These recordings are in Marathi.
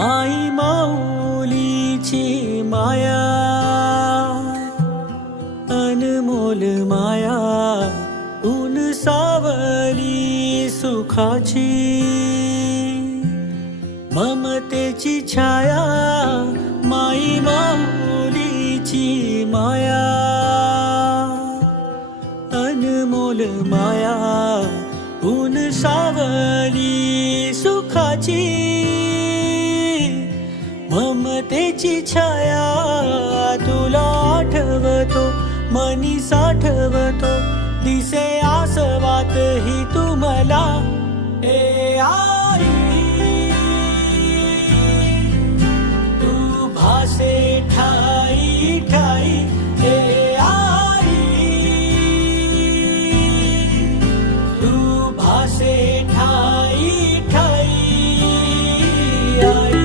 माई माऊलीची माया, अनमोल माया, ऊन सावली सुखाची, ममतेची छाया, माई माऊलीची माया, अनमोल माया, ऊन सावली सुखाची, ममतेची छाया. तुला आठवतो मनी साठवतो, दिसे आसवात ही तू मला. ए आई तू भासे ठाई ठाई, ए आई तू भासे ठाई ठाई. आई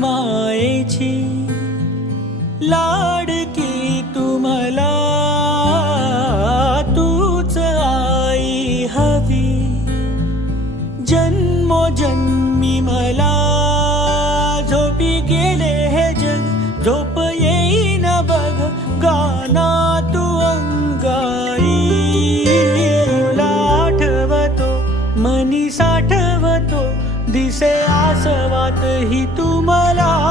मायेची लाडकी तुम्हाला, तूच आई हवी जन्मोजन्मी मला. झोपी गेले हे जग झोप येईन बघ, गाना तू अंगाई. तुला आठवतो मनी साठवतो, दिसे आसवात ही तू मला.